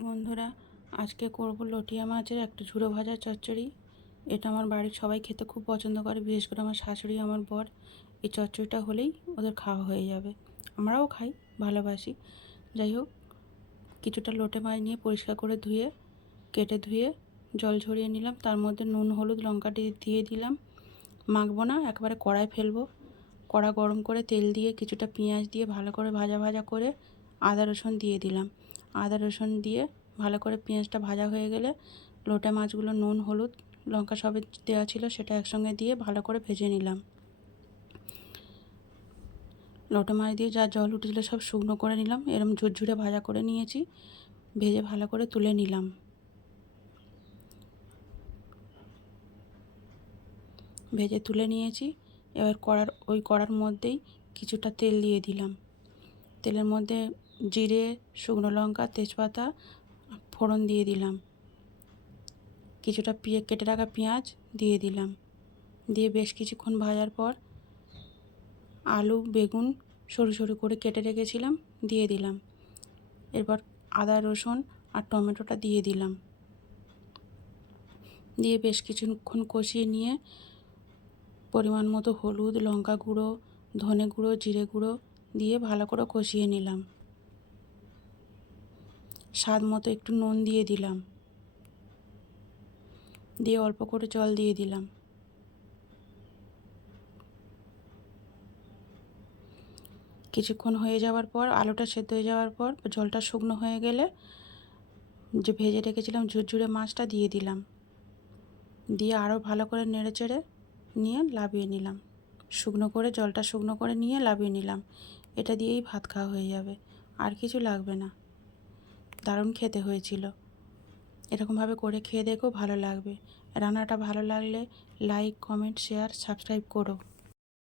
বন্ধুরা, আজকে করব লটিয়া মাছের একটা ঝুড়ো ভাজা চচ্চড়ি। এটা আমার বাড়ির সবাই খেতে খুব পছন্দ করে, বিশেষ করে আমার শাশুড়ি, আমার বর। এই চচ্চড়িটা হলেই ওদের খাওয়া হয়ে যাবে। আমরাও খাই, ভালোবাসি। যাই হোক, কিছুটা লোটে মাছ নিয়ে পরিষ্কার করে ধুয়ে, কেটে ধুয়ে জল ঝরিয়ে নিলাম। তার মধ্যে নুন, হলুদ, লঙ্কা দিয়ে দিলাম। মাখবো না, একবারে কড়াই ফেলব। কড়া গরম করে তেল দিয়ে কিছুটা পেঁয়াজ দিয়ে ভালো করে ভাজা ভাজা করে আদা রসুন দিয়ে দিলাম। আদা, রসুন দিয়ে ভালো করে পেঁয়াজটা ভাজা হয়ে গেলে লোটে মাছগুলো, নুন, হলুদ, লঙ্কা সবে দেওয়া ছিল, সেটা একসঙ্গে দিয়ে ভালো করে ভেজে নিলাম। লোটে মাছ দিয়ে যা জল উঠেছিলো সব শুকনো করে নিলাম, এরম ঝুরঝুরে ভাজা করে নিয়েছি, ভেজে ভালো করে তুলে নিলাম। ভেজে তুলে নিয়েছি, এবার কড়ার, ওই কড়ার মধ্যেই কিছুটা তেল দিয়ে দিলাম। তেলের মধ্যে জিরে, শুকনো লঙ্কা, তেজপাতা, ফোড়ন দিয়ে দিলাম। কিছুটা পিয়ে, কেটে রাখা পেঁয়াজ দিয়ে দিলাম। দিয়ে বেশ কিছুক্ষণ ভাজার পর আলু, বেগুন সরু সরু করে কেটে রেখেছিলাম, দিয়ে দিলাম। এরপর আদা, রসুন আর টমেটোটা দিয়ে দিলাম। দিয়ে বেশ কিছুক্ষণ কষিয়ে নিয়ে পরিমাণ মতো হলুদ, লঙ্কা গুঁড়ো, ধনে গুঁড়ো, জিরে গুঁড়ো দিয়ে ভালো করে কষিয়ে নিলাম। স্বাদ মতো একটু নুন দিয়ে দিলাম। দিয়ে অল্প করে জল দিয়ে দিলাম। কিছুক্ষণ হয়ে যাওয়ার পর, আলুটা সেদ্ধ হয়ে যাওয়ার পর, জলটা শুকনো হয়ে গেলে যে ভেজে রেখেছিলাম ঝুরঝুরে মাছটা দিয়ে দিলাম। দিয়ে আরও ভালো করে নেড়ে চেড়ে নিয়ে লাবিয়ে নিলাম। শুকনো করে, জলটা শুকনো করে নিয়ে লাবিয়ে নিলাম। এটা দিয়েই ভাত খাওয়া হয়ে যাবে। আর কিছু লাগবে না। দারুণ খেতে হয়েছিল। এরকমভাবে করে খেয়ে দেখো, ভালো লাগবে। রান্নাটা ভালো লাগলে লাইক কমেন্ট শেয়ার সাবস্ক্রাইব করো।